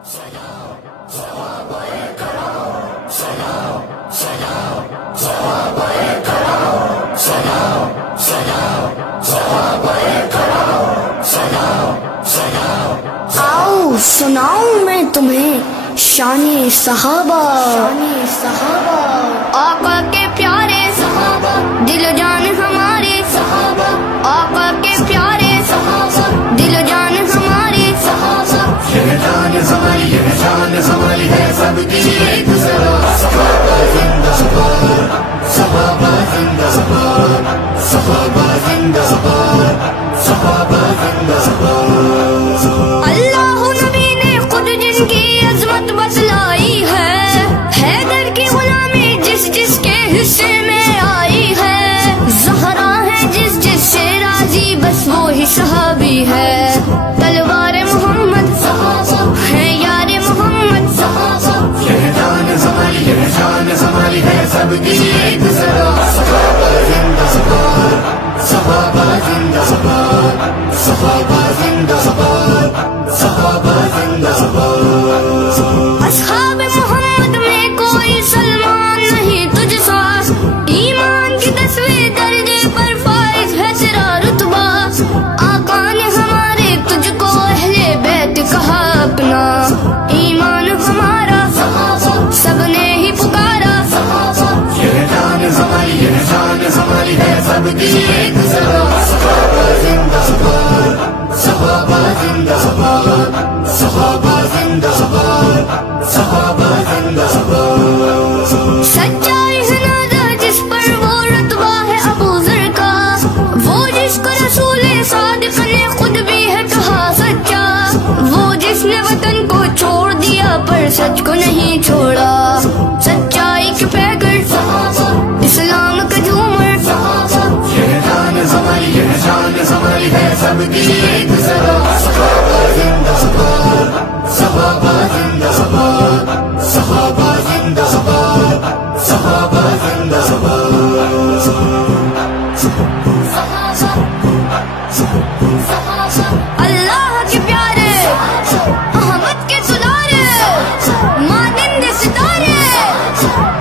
آؤ سناؤں میں تمہیں شان صحابہ، آقا کے پیارے صحابہ، دل و جان ہمارے صحابہ، آقا کے پیارے صحابہ، دل و جان ہمارے صحابہ، یہ جان ہماری، یہ جان ہماری ہے سب کی ایک ذرا، صحابہ زندہ باد، صحابہ زندہ باد، صحابہ زندہ باد، صحابہ زندہ باد۔ اللہ نبی نے خود جن کی عظمت بتلائی ہے، حیدر کی غلامی جس جس کے حصے میں آئی ہے، زہرا ہے جس جس سے راضی بس وہی صحابی ہے، تلوار محمد صحابہ ہے یار محمد صحابہ، یہ جان ہماری، یہ جان ہماری ہے سب کی ایک ذرا، صحابہ زندہ باد، صحابہ زندہ باد، صحابہ زندہ باد، صحابہ زندہ باد۔ اصحاب محمد میں کوئی سلمان نہیں تجھ سا، ایمان کی 10ویں درجے پر فائز ہے تیرا رتبہ، آقا نے ہمارے تجھ کو اہل بیت کہا اپنا، ایمان ہمارا سب نے ہی پکارا، یہ جان ہماری، یہ جان ہماری ہے سب کی ایک ذرا، صحابہ زندہ باد، صحابہ زندہ باد، صحابہ زندہ باد، صحابہ زندہ باد۔ سچائی ہے نازا جس پر وہ رتبہ ہے ابو ذر کا، وہ جس کو رسول صادق نے خود بھی ہے کہا سچا، وہ جس نے وطن کو چھوڑ دیا پر سچ کو نہیں چھوڑا، سچائی کے پیکر اسلام کا جھومر، یہ جان ہماری، یہ جان ہماری ہے سب کی ایک ذرا، صحابہ زندہ باد، صحابہ زندہ باد، صحابہ زندہ باد، صحابہ زندہ باد۔ اللہ کے پیارے احمد کے دلارے مانند ستارے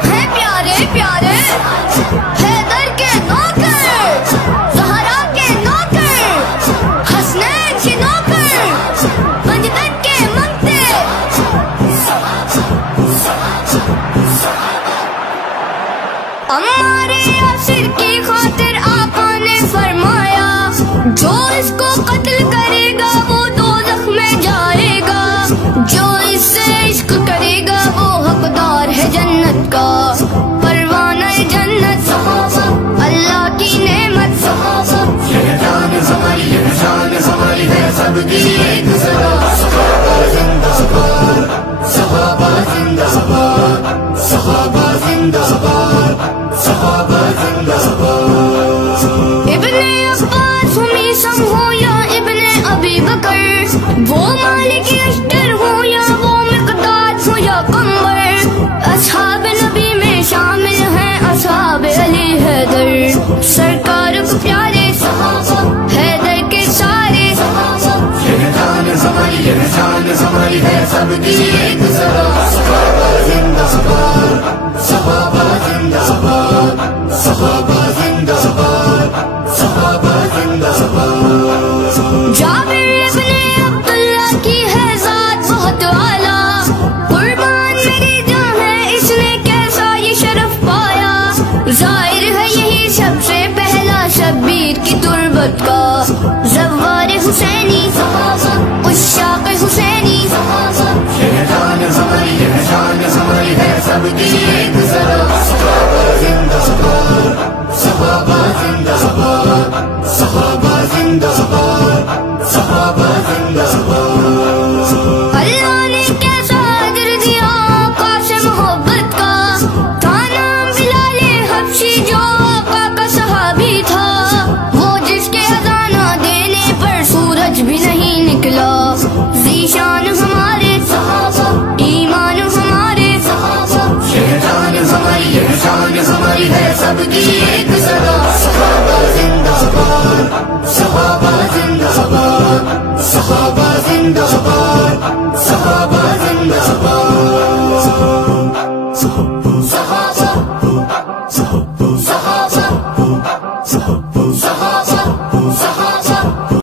ہیں پیارے پیارے، حیدر کے نوکر، زہرا کے نوکر، حسنین کے نوکر، مجدد کے منگتے، ہمارے یاسر کی خاطر آقا نے فرمایا، جو اس کو قتل کرے گا وہ دوزخ میں جائے گا، جو اس سے عشق کرے گا وہ حقدار ہے جنت کا، پروانہ جنت اللہ کی نعمت، یہ جان ہماری، یہ جان ہماری ہے سب کی ایک ذرا، صحابہ زندہ باد، صحابہ زندہ باد، صحابہ زندہ باد، صحابہ زندہ باد۔ ابن عباس میثم ہو یا ابن ابی بکر، وہ مالک اشتر ہو یا وہ مقداد ہو یا قمر، اصحاب نبی میں شامل ہیں اصحاب علی حیدر، سرکار کو پیارے حیدر کے سارے، یہ جان ہماری، یہ جان ہماری ہے سب کی ایک ذرا، صحابہ زندہ باد، صحابہ زندہ باد، صحابہ زندہ باد، صحابہ زندہ باد۔ جابر ابن عبداللہ کی ہے ذات بہت اعلیٰ، قربان میری جان ہے اس نے کیسا یہ شرف پایا، ظاہر ہے یہی سب سے پہلا شبیر کی تربت کا، زوار حسینی عشاق حسینی، یہ جان ہماری، یہ جان ہماری ہے سب کی ایک ذرا، صحابہ زندہ باد، صحابہ زندہ باد، صحابہ زندہ باد، صحابہ زندہ باد۔ اللہ نے کیسا اجر دیا آقا سے محبت کا، تھا نام بلال حبشی جو آقا کا صحابی تھا، وہ جس کے اذان دینے پر سورج بھی نہیں نکلا، ذیشان ہمارے ایمان ہمارے، یہ جان ہماری، یہ جان ہماری ہے سب کی ایک ذرا، صحابہ زندہ باد، صحابہ زندہ باد، صحابہ زندہ باد، صحابہ زندہ صحابہ